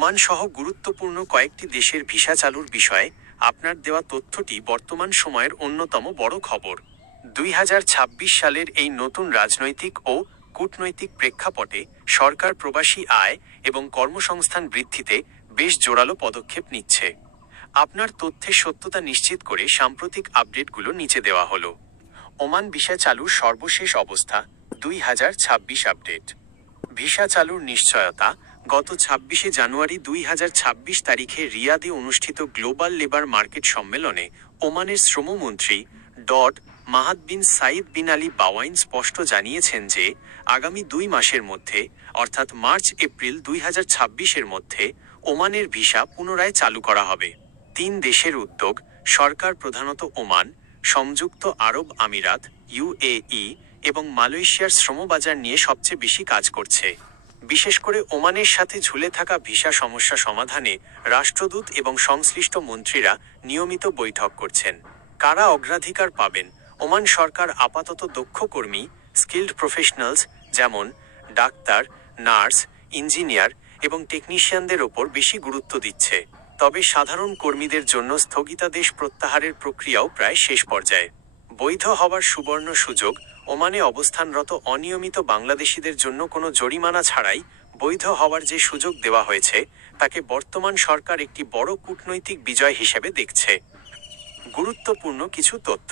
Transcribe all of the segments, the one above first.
Oman সহ গুরুত্বপূর্ণ কয়েকটি দেশের ভিসা চালুর বিষয়ে আপনার দেওয়া তথ্যটি বর্তমান সময়ের অন্যতম বড় খবর। 2026 সালের এই নতুন রাজনৈতিক ও কূটনৈতিক প্রেক্ষাপটে সরকার প্রবাসী আয় এবং কর্মসংস্থান বৃদ্ধিতে বেশ জোরালো পদক্ষেপ নিচ্ছে। আপনার তথ্যের সত্যতা নিশ্চিত করে সাম্প্রতিক আপডেটগুলো নিচে দেওয়া হলো। ওমান ভিসা চালুর সর্বশেষ অবস্থা 2026 আপডেট। ভিসা চালুর নিশ্চয়তা। গত 26শে জানুয়ারি 2026 তারিখে রিয়াদে অনুষ্ঠিত গ্লোবাল লেবার মার্কেট সম্মেলনে ওমানের শ্রমমন্ত্রী মাহাদ বিন সাইদ বিন আলী বাওয়াইন স্পষ্ট জানিয়েছেন যে আগামী 2 মাসের মধ্যে অর্থাৎ মার্চ এপ্রিল 2026-এর মধ্যে ওমানের ভিসা পুনরায় চালু করা হবে। 3 দেশের উদ্যোগ। সরকার প্রধানত ওমান, সংযুক্ত আরব আমিরাত ইউএই এবং মালয়েশিয়ার শ্রমবাজার নিয়ে সবচেয়ে বেশি কাজ করছে। বিশেষ করে ওমানের সাথে ঝুলে থাকা ভিসা সমস্যা সমাধানে রাষ্ট্রদূত এবং সংশ্লিষ্ট মন্ত্রীরা নিয়মিত বৈঠক করছেন। কারা অগ্রাধিকার পাবেন? ওমান সরকার আপাতত দক্ষ কর্মী, স্কিল্ড প্রফেশনালস যেমন ডাক্তার, নার্স, ইঞ্জিনিয়ার এবং টেকনিশিয়ানদের ওপর বেশি গুরুত্ব দিচ্ছে। তবে সাধারণ কর্মীদের জন্য স্থগিতাদেশ প্রত্যাহারের প্রক্রিয়াও প্রায় শেষ পর্যায়ে। বৈধ হওয়ার সুবর্ণ সুযোগ। ওমানে অবস্থানরত অনিয়মিত বাংলাদেশিদের জন্য কোনো জরিমানা ছাড়াই বৈধ হওয়ার যে সুযোগ দেওয়া হয়েছে তাকে বর্তমান সরকার একটি বড় কূটনৈতিক বিজয় হিসেবে দেখছে। গুরুত্বপূর্ণ কিছু তথ্য।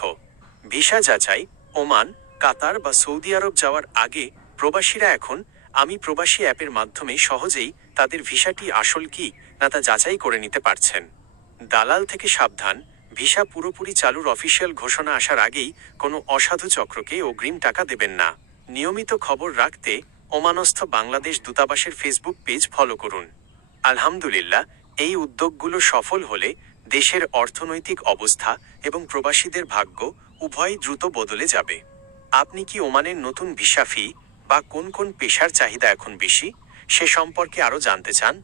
ভিসা যাচাই। ওমান, কাতার বা সৌদি আরব যাওয়ার আগে প্রবাসীরা এখন আমি প্রবাসী অ্যাপের মাধ্যমে সহজেই তাদের ভিসাটি আসল কি না তা যাচাই করে নিতে পারছেন। দালাল থেকে সাবধান। ভিসা পুরোপুরি চালুর অফিসিয়াল ঘোষণা আসার আগেই কোনো অসাধু চক্রকে অগ্রিম টাকা দেবেন না। নিয়মিত খবর রাখতে ওমানস্থ বাংলাদেশ দূতাবাসের ফেসবুক পেজ ফলো করুন। আলহামদুলিল্লাহ, এই উদ্যোগগুলো সফল হলে দেশের অর্থনৈতিক অবস্থা এবং প্রবাসীদের ভাগ্য উভয়ই দ্রুত বদলে যাবে। আপনি কি ওমানের নতুন ভিসা ফি বা কোন কোন পেশার চাহিদা এখন বেশি সে সম্পর্কে আরও জানতে চান?